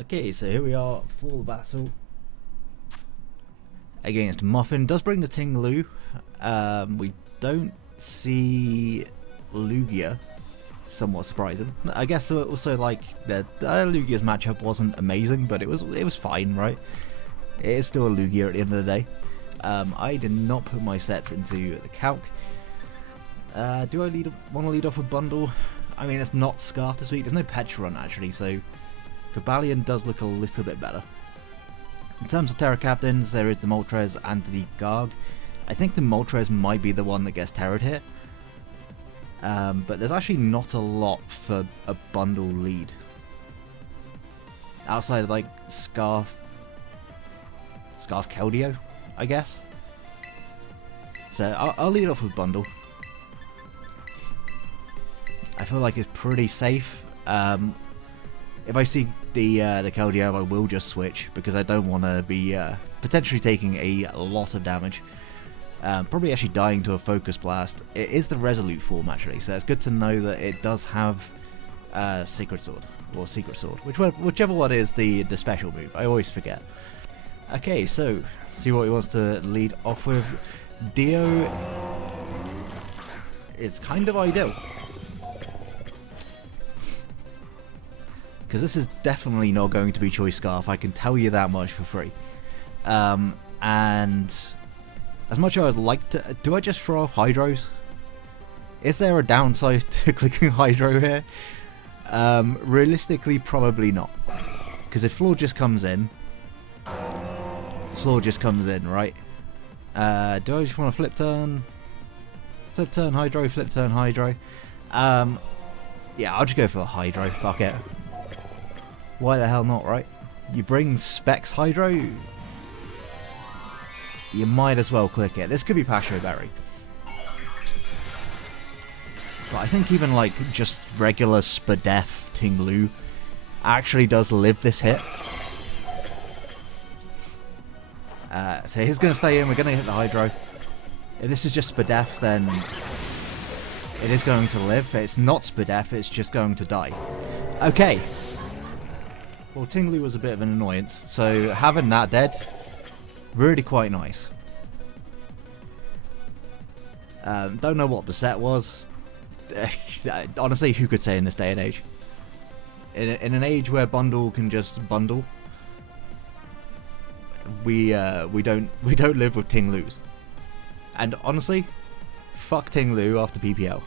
Okay, so here we are for the battle against Muffin. Does bring the 𝙉𝙀𝘾𝙍𝙈. We don't see Lugia, somewhat surprising. I guess also like the Lugia's matchup wasn't amazing, but it was fine, right? It is still a Lugia at the end of the day. I did not put my sets into the calc. Do I want to lead off with Bundle? I mean, it's not Scarf this week. There's no Petron actually, so 𝙁𝙗𝘾𝙍𝙈 does look a little bit better. In terms of Terra Captains, there is the Moltres and the Garg. I think the Moltres might be the one that gets terrored here. But there's actually not a lot for a Bundle lead. Outside of like Scarf Keldeo, I guess. So I'll lead off with Bundle. I feel like it's pretty safe. If I see the Keldeo, I will just switch because I don't want to be potentially taking a lot of damage. Probably actually dying to a Focus Blast. It is the Resolute form actually, so it's good to know that it does have Sacred Sword or Secret Sword, whichever one is the special move. I always forget. Okay, so see what he wants to lead off with. Dio is kind of ideal, because this is definitely not going to be Choice Scarf, I can tell you that much for free. And as much as I would like to... Do I just throw off Hydros? Is there a downside to clicking Hydro here? Realistically, probably not. Because if Floor just comes in... Floor just comes in, right? Do I just want to flip turn? Flip turn Hydro, flip turn Hydro. Yeah, I'll just go for the Hydro, fuck it. Why the hell not, right? You bring Specs Hydro, you might as well click it. This could be Pasho Berry. But I think even like just regular Spadef 𝙉𝙀𝘾𝙍𝙈 actually does live this hit. So he's going to stay in, we're going to hit the Hydro. If this is just Spadef, then it is going to live. If it's not Spadef, it's just going to die. Okay. Well, 𝙉𝙀𝘾𝙍𝙈 was a bit of an annoyance, so having that dead, really quite nice. Don't know what the set was. Honestly, who could say in this day and age? In an age where Bundle can just bundle, we don't live with 𝙉𝙀𝘶. And honestly, fuck 𝙉𝙀𝘶 after PPL.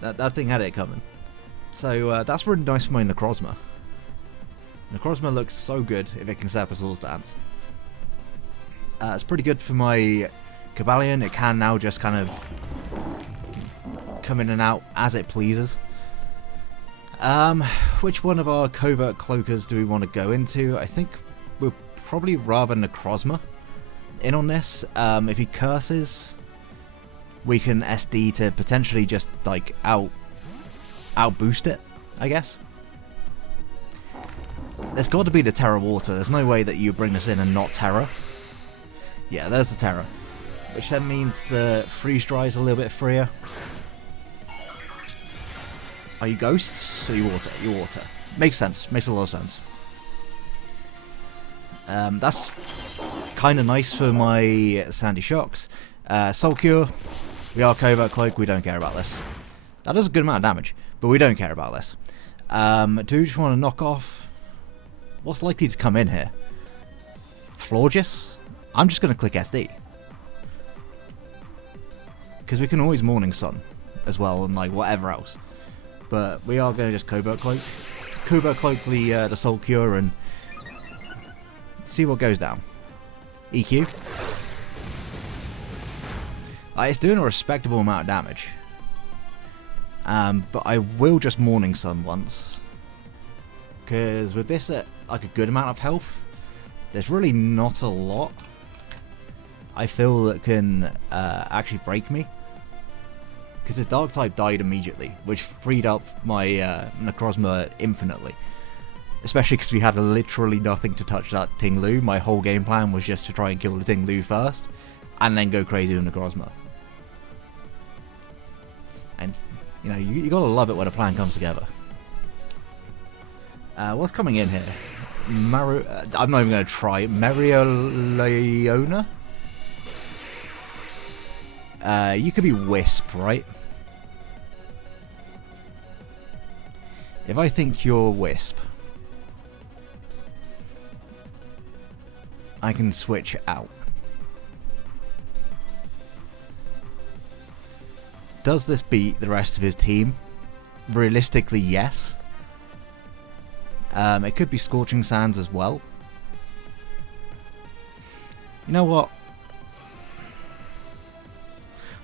That thing had it coming. So that's really nice for my necrozma. Necrozma looks so good if it can set up a Soul Dance. It's pretty good for my 𝙁𝙗𝘾𝙍𝙈. It can now just kind of come in and out as it pleases. Which one of our covert cloakers do we want to go into? I think we'll probably rather necrozma in on this. If he curses, we can SD to potentially just like out boost it, I guess. There's got to be the Terra Water. There's no way that you bring this in and not Terra. Yeah, there's the Terra, which then means the freeze dry is a little bit freer. Are you Ghost? So you water. You water. Makes sense. Makes a lot of sense. That's kind of nice for my Sandy Shocks. Soul Cure. We are Covert Cloak. We don't care about this. That does a good amount of damage, but we don't care about this. Do we just want to knock off? What's likely to come in here? Florges? I'm just going to click SD. Because we can always Morning Sun as well, and like whatever else. But we are going to just Covert Cloak. Covert Cloak the Soul Cure and see what goes down. EQ. It's doing a respectable amount of damage. But I will just Morning Sun once. Because with this at like a good amount of health, there's really not a lot I feel that can actually break me. Because his Dark type died immediately, which freed up my necrozma infinitely. Especially because we had literally nothing to touch that 𝙉𝙀𝘶. My whole game plan was just to try and kill the 𝙉𝙀𝘶 first, and then go crazy with necrozma. And you know, you gotta love it when a plan comes together. What's coming in here? I'm not even going to try. Mereoleona? You could be Wisp, right? If I think you're Wisp, I can switch out. Does this beat the rest of his team? Realistically, yes. It could be Scorching Sands as well. You know what?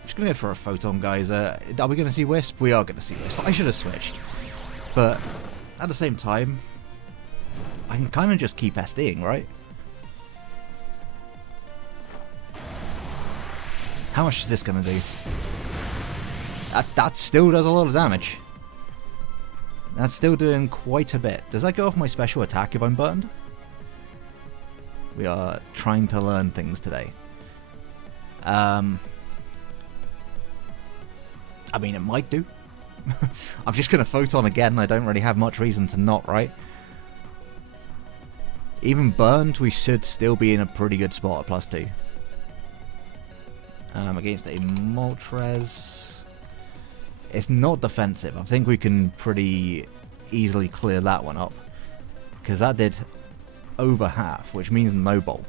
I'm just going to go for a Photon, guys. Are we going to see Wisp? We are going to see Wisp. I should have switched. But at the same time, I can kind of just keep SDing, right? How much is this going to do? That still does a lot of damage. That's still doing quite a bit. Does that go off my special attack if I'm burned? We are trying to learn things today. I mean, it might do. I'm just going to Photon again. I don't really have much reason to not, right? Even burned, we should still be in a pretty good spot at +2. Against a Moltres. It's not defensive. I think we can pretty easily clear that one up. Because that did over half, which means no bulk.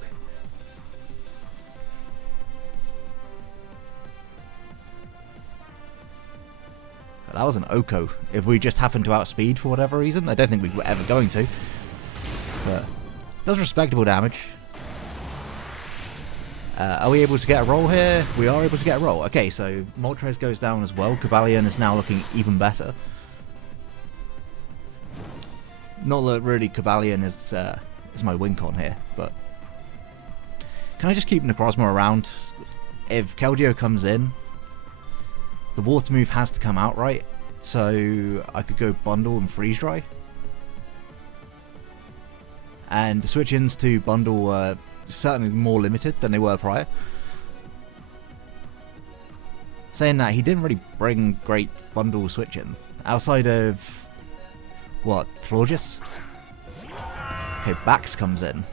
But that was an Oko. If we just happened to outspeed for whatever reason, I don't think we were ever going to. But does respectable damage. Are we able to get a roll here? We are able to get a roll. Okay, so Moltres goes down as well. 𝙉𝙀𝘾𝙍𝙈 is now looking even better. Not that really 𝙉𝙀𝘾𝙍𝙈 is my win con here, but can I just keep necrozma around? If Keldeo comes in, the water move has to come out, right? So I could go bundle and freeze dry. And the switch-ins to bundle certainly more limited than they were prior. Saying that, he didn't really bring great bundle switch-in. Outside of... what? Florges? Okay, Bax comes in.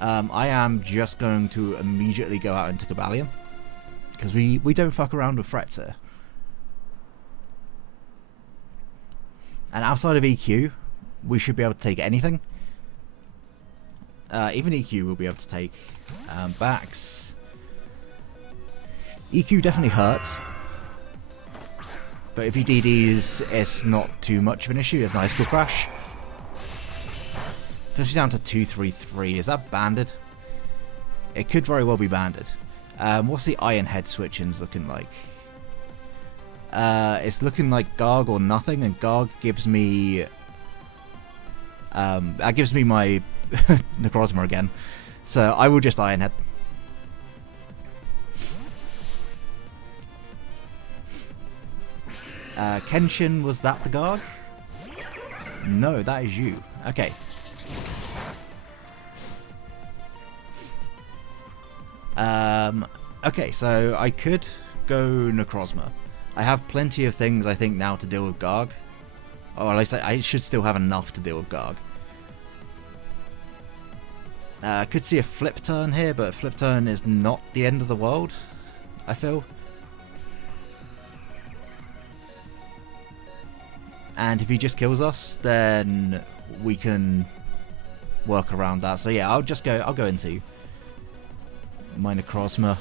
I am just going to immediately go out into 𝙉𝙀𝘾𝑗𝑎𝑙𝑒on. Because we don't fuck around with threats here. And outside of EQ, we should be able to take anything. Even EQ we'll be able to take. Bax. EQ definitely hurts. But if he DDs, it's not too much of an issue. There's an Icicle Crash. Puts you down to 2-3-3. Is that banded? It could very well be banded. What's the Iron Head switch-ins looking like? It's looking like Garg or nothing, and Garg gives me... that gives me my necrozma again. So I will just Iron Head. Kenshin, was that the Garg? No, that is you. Okay. Okay, so I could go necrozma. I have plenty of things, I think, now to deal with Garg. Or at least I should still have enough to deal with Garg. Could see a flip turn here, but flip turn is not the end of the world, I feel. And if he just kills us, then we can work around that. So yeah, I'll go into my necrozma.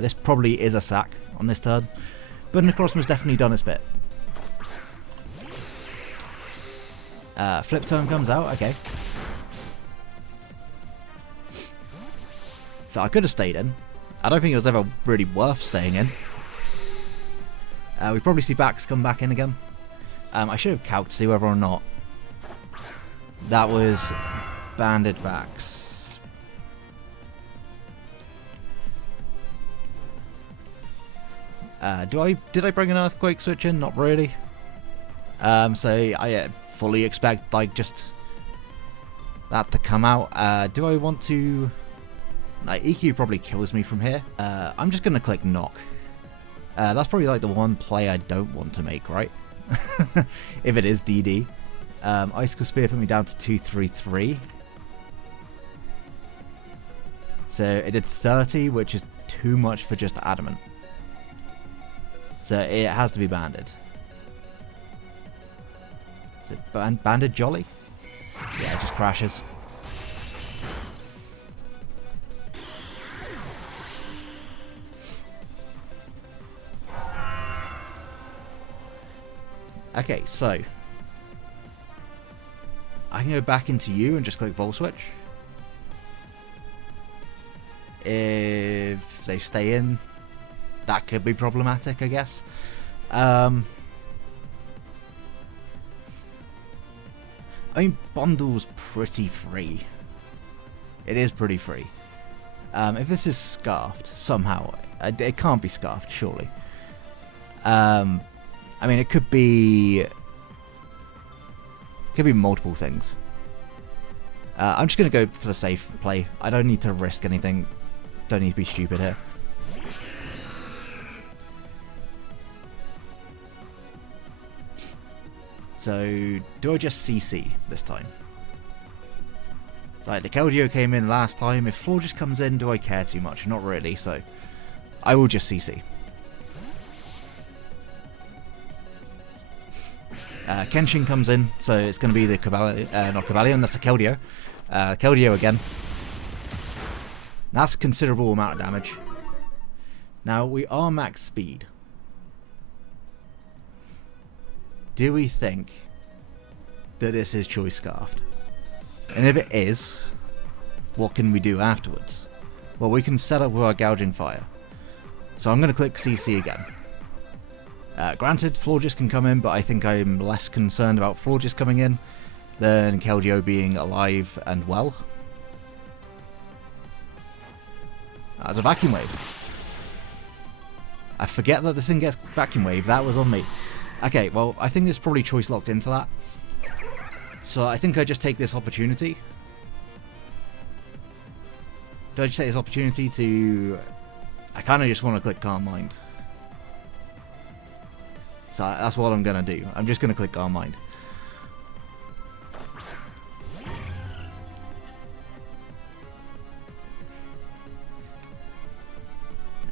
This probably is a sack on this turn, but necrozma's definitely done its bit. Flip turn comes out, okay. So I could have stayed in. I don't think it was ever really worth staying in. We probably see Bax come back in again. I should have calced to see whether or not that was banded Bax. Did I bring an Earthquake switch in? Not really. So I fully expect like just that to come out. Do I want to? Like, EQ probably kills me from here. I'm just gonna click knock. That's probably like the one play I don't want to make, right? if it is DD. Icicle Spear put me down to 233. So it did 30, which is too much for just Adamant. So it has to be banded. Is it banded Jolly? Yeah, it just crashes. Okay, so I can go back into you and just click Volt Switch. If they stay in, that could be problematic, I guess. I mean, Bundle's pretty free. It is pretty free. If this is scarfed somehow, it can't be scarfed, surely. I mean, it could be multiple things. I'm just going to go for the safe play. I don't need to risk anything. Don't need to be stupid here. So, do I just CC this time? Like, the Keldeo came in last time. If Floor just comes in, do I care too much? Not really, so I will just CC. Kenshin comes in, so it's going to be the not Cavalion, that's a Keldeo. Keldeo again. That's a considerable amount of damage. Now, we are max speed. Do we think that this is choice scarfed? And if it is, what can we do afterwards? Well, we can set up with our Gouging Fire. So I'm going to click CC again. Granted, Florges can come in, but I think I'm less concerned about Florges coming in than Keldeo being alive and well. That's a Vacuum Wave. I forget that this thing gets Vacuum Wave. That was on me. Okay, well, I think there's probably choice locked into that. So I think I just take this opportunity. Do I just take this opportunity to... I kind of just want to click Calm Mind. So that's what I'm going to do. I'm just going to click Calm Mind.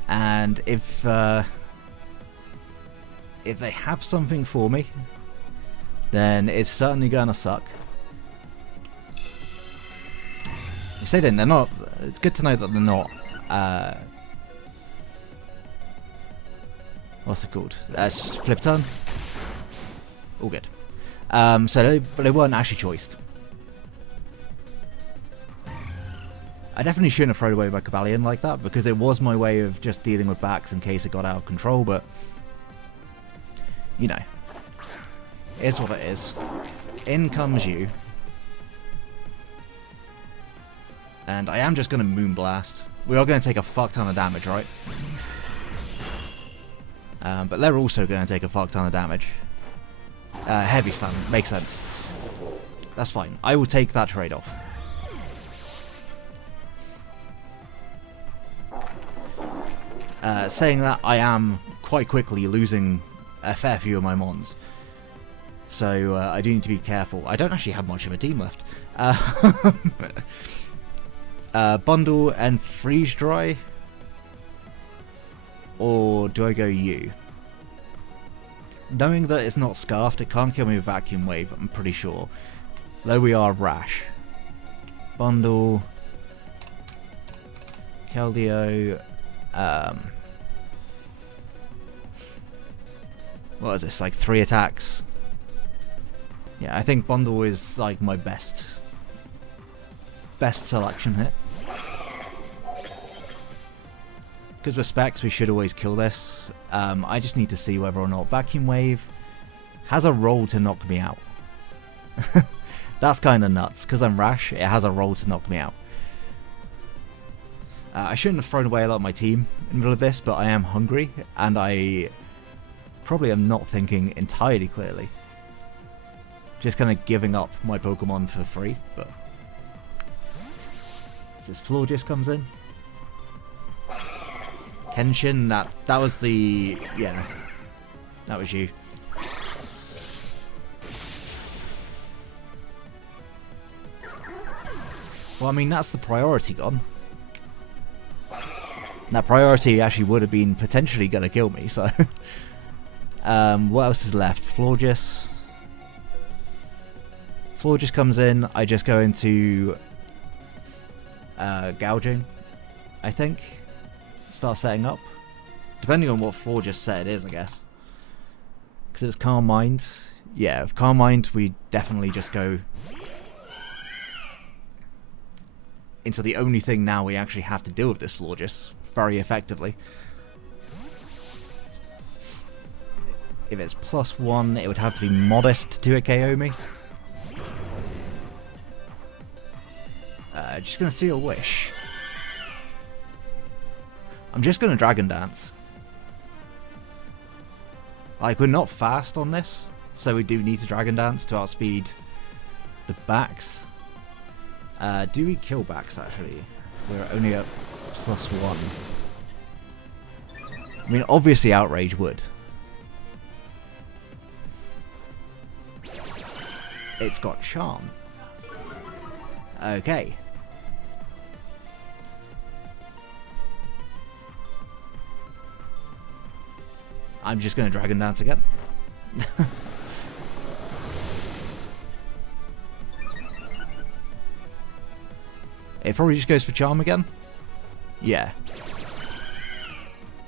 And if they have something for me, then it's certainly going to suck. You say then, they're not... It's good to know that they're not... what's it called? It's just flip turn. All good. So they weren't actually choiced. I definitely shouldn't have thrown away my Cavalion like that, because it was my way of just dealing with backs in case it got out of control, but... You know. It is what it is. In comes you. And I am just going to Moonblast. We are going to take a fuck ton of damage, right? But they're also going to take a fuck ton of damage. Heavy stun, makes sense. That's fine. I will take that trade-off. Saying that, I am quite quickly losing a fair few of my mons. So I do need to be careful. I don't actually have much of a team left. Bundle and Freeze Dry? Or do I go you? Knowing that it's not Scarfed, it can't kill me with Vacuum Wave, I'm pretty sure. Though we are Rash. Bundle. Keldeo. What is this, like 3 attacks? Yeah, I think Bundle is like my best selection here. Because with specs, we should always kill this. I just need to see whether or not Vacuum Wave has a role to knock me out. That's kind of nuts. Because I'm Rash, it has a role to knock me out. I shouldn't have thrown away a lot of my team in the middle of this, but I am hungry, and I probably am not thinking entirely clearly. Just kind of giving up my Pokemon for free, but... This Floor just comes in. Kenshin, that was the... Yeah. That was you. Well, I mean, that's the priority gone. That priority actually would have been potentially going to kill me, so... what else is left? Florges. Florges comes in, I just go into... Gouging, I think. Start setting up. Depending on what Florges set it is, I guess. Because it was Calm Mind. Yeah, with Calm Mind, we definitely just go... into the only thing now we actually have to deal with this Florges very effectively. If it's +1, it would have to be modest to KO me. Just gonna Seal Wish. I'm just gonna Dragon Dance. Like, we're not fast on this, so we do need to Dragon Dance to outspeed the backs. Do we kill backs, actually? We're only at +1. I mean, obviously Outrage would. It's got Charm. Okay. I'm just going to Dragon Dance again. It probably just goes for Charm again. Yeah.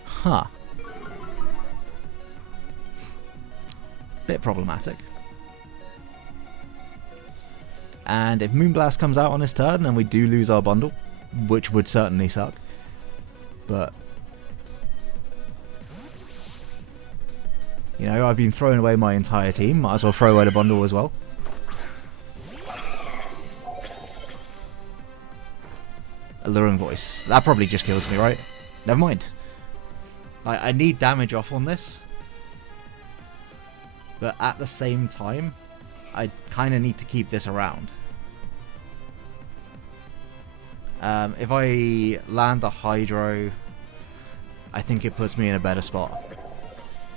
Huh. Bit problematic. And if Moonblast comes out on this turn, then we do lose our bundle, which would certainly suck. But... you know, I've been throwing away my entire team. Might as well throw away the bundle as well. Alluring Voice. That probably just kills me, right? Never mind. I need damage off on this. But at the same time, I kind of need to keep this around. If I land the Hydro, I think it puts me in a better spot.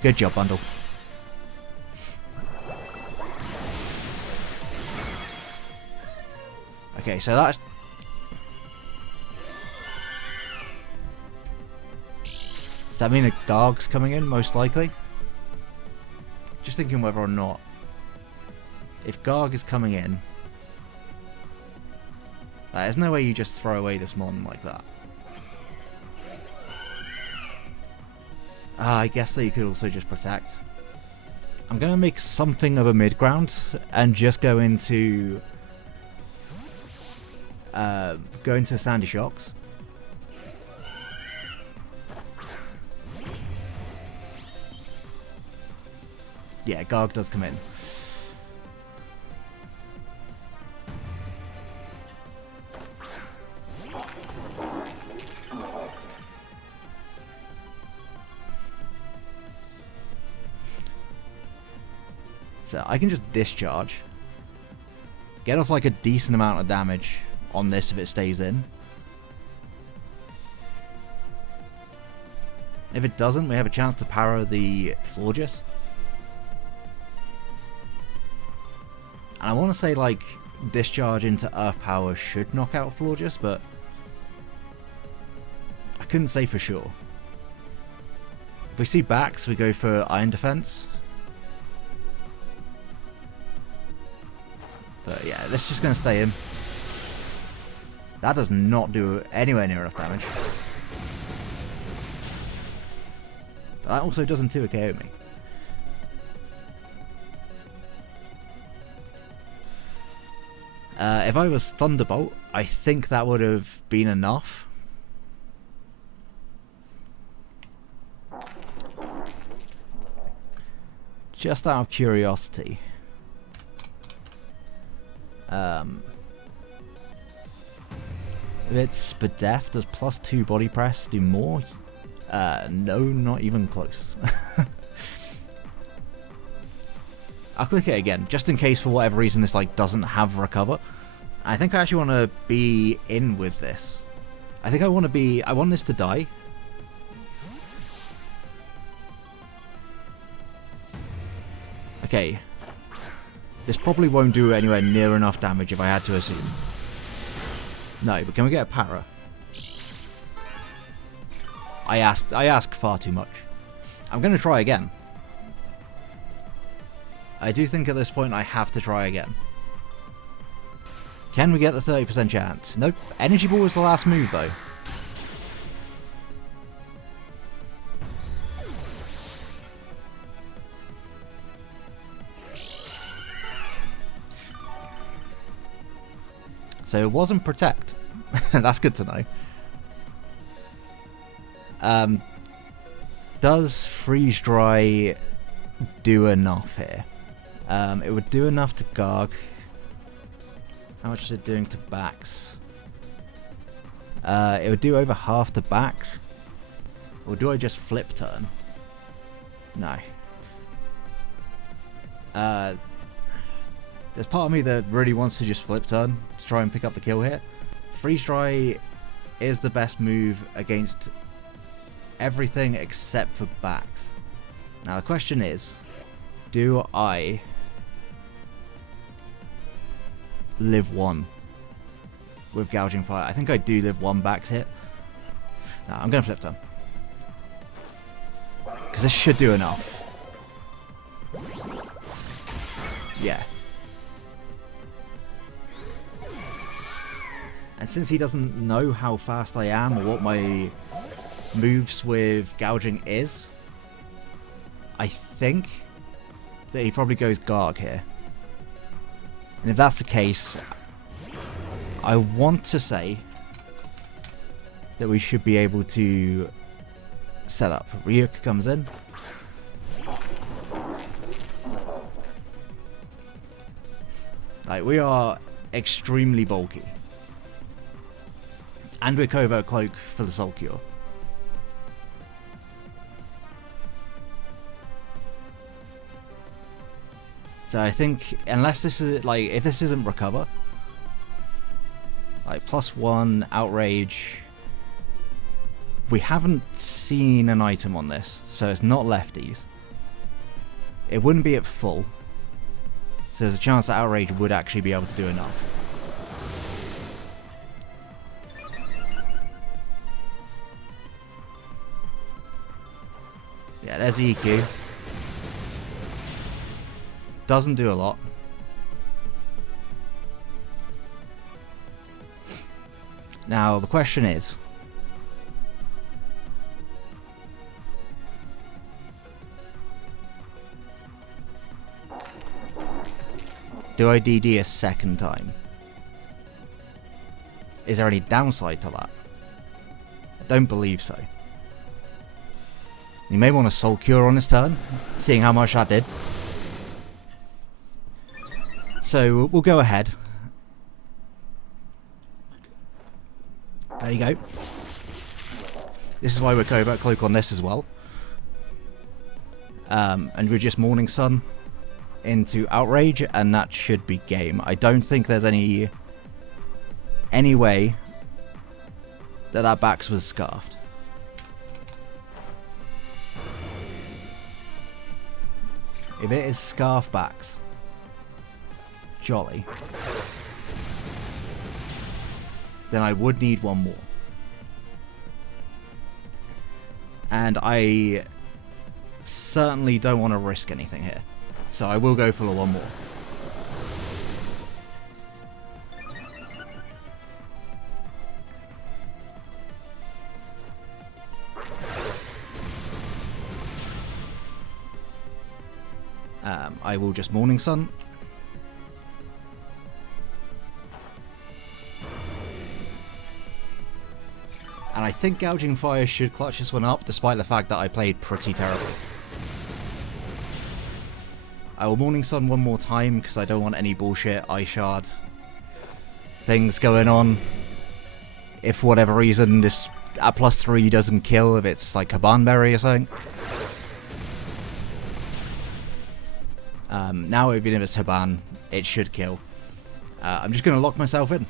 Good job, bundle. Okay, so that... does that mean a Garg's coming in, most likely? Just thinking whether or not... if Garg is coming in... there's no way you just throw away this Mon like that. I guess that you could also just Protect. I'm going to make something of a mid-ground and just go into... Sandy Shocks. Yeah, Garg does come in. So I can just discharge. Get off like a decent amount of damage on this if it stays in. If it doesn't, we have a chance to power the Florges. And I want to say, like, discharge into Earth Power should knock out Florges, but I couldn't say for sure. If we see backs, we go for Iron Defense. But yeah, this is just going to stay in. That does not do anywhere near enough damage. But that also doesn't 2 KO me. If I was Thunderbolt, I think that would have been enough. Just out of curiosity. If it's Spadef, does +2 body press do more? No, not even close. I'll click it again, just in case for whatever reason this like doesn't have recover. I think I actually want to be in with this. I think I want this to die. Okay. This probably won't do anywhere near enough damage if I had to assume. No, but can we get a para? I ask far too much. I'm going to try again. I do think at this point I have to try again. Can we get the 30% chance? Nope. Energy Ball was the last move, though. So it wasn't Protect. That's good to know. Does Freeze Dry do enough here? It would do enough to Garg. How much is it doing to backs? It would do over half to backs. Or do I just flip turn? No. There's part of me that really wants to just flip turn to try and pick up the kill here. Freeze Dry is the best move against everything except for backs. Now the question is, do I live one with Gouging Fire? I think I do live one backs hit. No, I'm going to flip turn. Because this should do enough. Yeah. And since he doesn't know how fast I am or what my moves with gouging is, I think that he probably goes Garg here. And if that's the case, I want to say that we should be able to set up. Ryuk comes in. Like, we are extremely bulky. And we're Covert Cloak for the Soul Cure. So I think, unless this is, like, if this isn't Recover, like, +1, Outrage, we haven't seen an item on this, so it's not lefties. It wouldn't be at full, so there's a chance that Outrage would actually be able to do enough. Yeah, there's the EQ. Doesn't do a lot. Now, the question is, do I DD a second time? Is there any downside to that? I don't believe so. You may want a Soul Cure on his turn, seeing how much that did. So we'll go ahead. There you go. This is why we're Covert Cloak on this as well. And we're just Morning Sun into Outrage, and that should be game. I don't think there's any way that backs was scarfed. If it is scarf backs, jolly, then I would need one more. And I certainly don't want to risk anything here, so I will go for the one more. I will just Morning Sun. And I think Gouging Fire should clutch this one up, despite the fact that I played pretty terribly. I will Morning Sun one more time, because I don't want any bullshit Eye Shard things going on. If for whatever reason this at +3 doesn't kill, if it's like Kaban Berry or something. Now even if it's Haban, it should kill. I'm just going to lock myself in.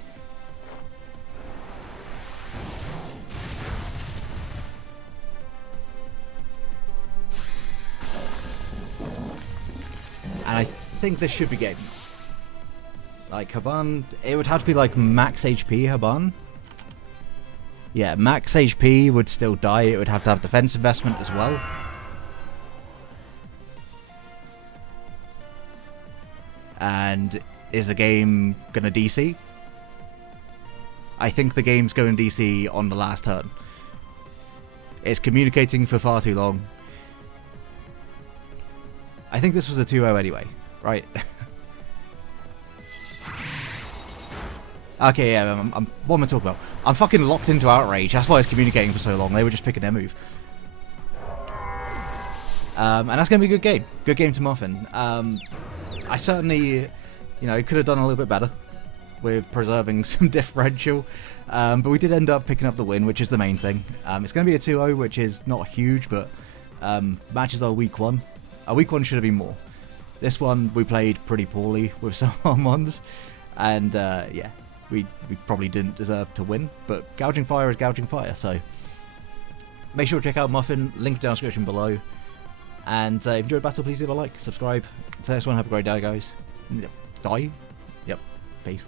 And I think this should be game. Like Haban, it would have to be like max HP Haban Yeah, max HP would still die. It would have to have defense investment as well. And is the game gonna DC? I think the game's going DC on the last turn. It's communicating for far too long. I think this was a 2-0 anyway, right? Okay, yeah, what am I talking about? I'm fucking locked into Outrage, that's why I was communicating for so long. They were just picking their move. And that's going to be a good game. Good game to Muffin. I certainly, you know, could have done a little bit better with preserving some differential. But we did end up picking up the win, which is the main thing. It's going to be a 2-0, which is not huge, but matches are week 1. Week 1 should have been more. This one, we played pretty poorly with some Armonds. And, yeah, we probably didn't deserve to win. But Gouging Fire is Gouging Fire, so make sure to check out Muffin. Link down in the description below. And if you enjoyed the battle, please leave a like, subscribe. Until next one, have a great day, guys. Die? Yep. Peace.